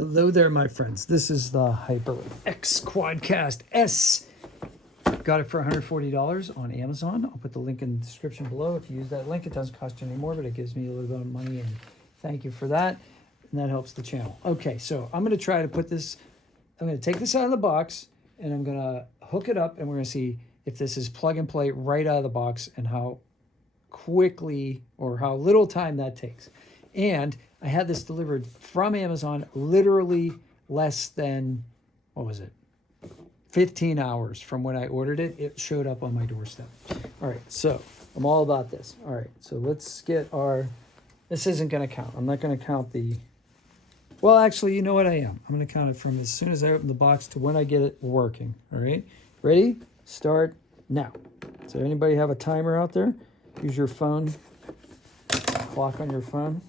Hello there, my friends. This is the HyperX QuadCast S. Got it for $140 on Amazon. I'll put the link in the description below. If you use that link, it doesn't cost you any more, but it gives me a little bit of money, and thank you for that. And that helps the channel. Okay, so I'm going to try to put this, I'm going to take this out of the box, and I'm going to hook it up, and we're going to see if this is plug and play right out of the box and how quickly or how little time that takes. And I had this delivered from Amazon literally less than, what was it? 15 hours from when I ordered it. It showed up on my doorstep. All right, so I'm all about this. All right, so let's get our, this isn't going to count. I'm not going to count the, well, actually, you know what I am. I'm going to count it from as soon as I open the box to when I get it working. All right, ready? Start now. So anybody have a timer out there? Use your phone, clock on your phone.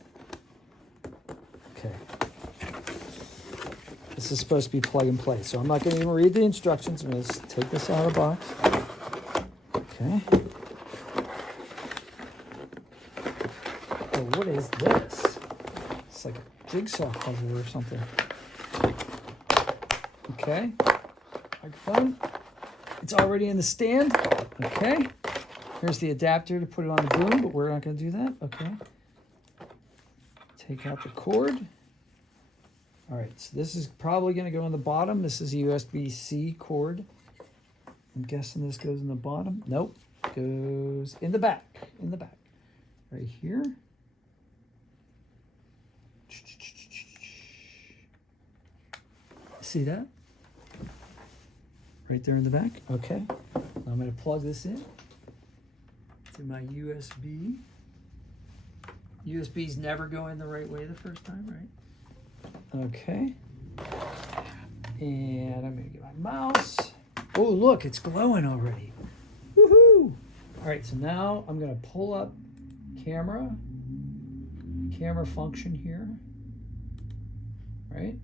Okay. This is supposed to be plug and play, so I'm not going to even read the instructions. I'm going to take this out of the box. Okay. Oh, what is this? It's like a jigsaw puzzle or something. Okay. Microphone. It's already in the stand. Okay. Here's the adapter to put it on the boom, but we're not going to do that. Okay. Take out the cord. All right, so this is probably going to go on the bottom. This is a USB-C cord. I'm guessing this goes in the bottom. Nope, goes in the back. In the back, right here. See that? Right there in the back. Okay. I'm going to plug this in to my USB. USBs never go in the right way the first time, right? Okay. And I'm going to get my mouse. Oh, look, it's glowing already. Woohoo! All right, so now I'm going to pull up camera function here, right?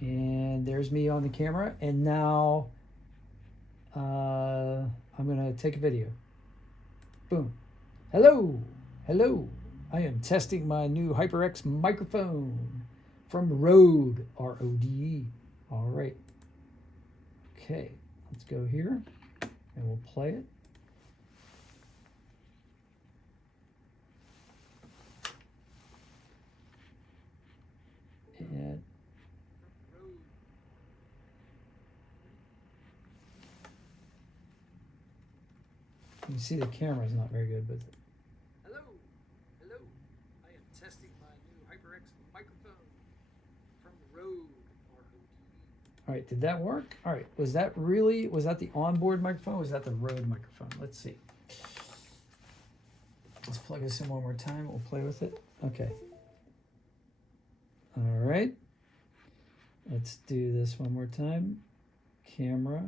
And there's me on the camera. And now I'm going to take a video. Boom. Hello. Hello. I am testing my new HyperX microphone from Rode, R-O-D-E. All right. Okay, let's go here and we'll play it. And you see the camera is not very good, but testing my new HyperX microphone from Rode. All right, did that work? All right, was that the onboard microphone or was that the Rode microphone? Let's see. Let's plug this in one more time. We'll play with it. Okay. All right. Let's do this one more time. Camera.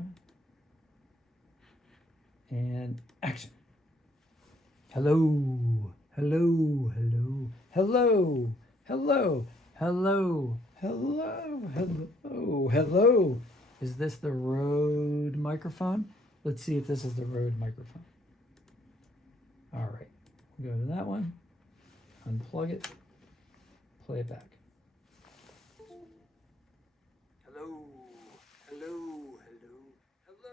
And action. Hello. Hello, hello, hello, hello, hello, hello, hello, hello. Is this the Rode microphone? Let's see if this is the Rode microphone. All right, go to that one, unplug it, play it back. Hello, hello, hello, hello.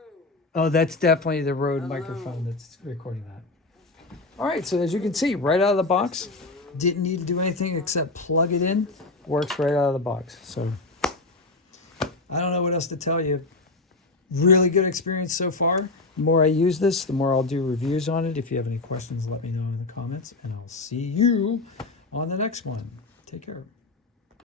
Oh, that's definitely the Rode microphone that's recording that. All right, so as you can see, right out of the box, didn't need to do anything except plug it in. Works right out of the box. So I don't know what else to tell you. Really good experience so far. The more I use this, the more I'll do reviews on it. If you have any questions, let me know in the comments, and I'll see you on the next one. Take care.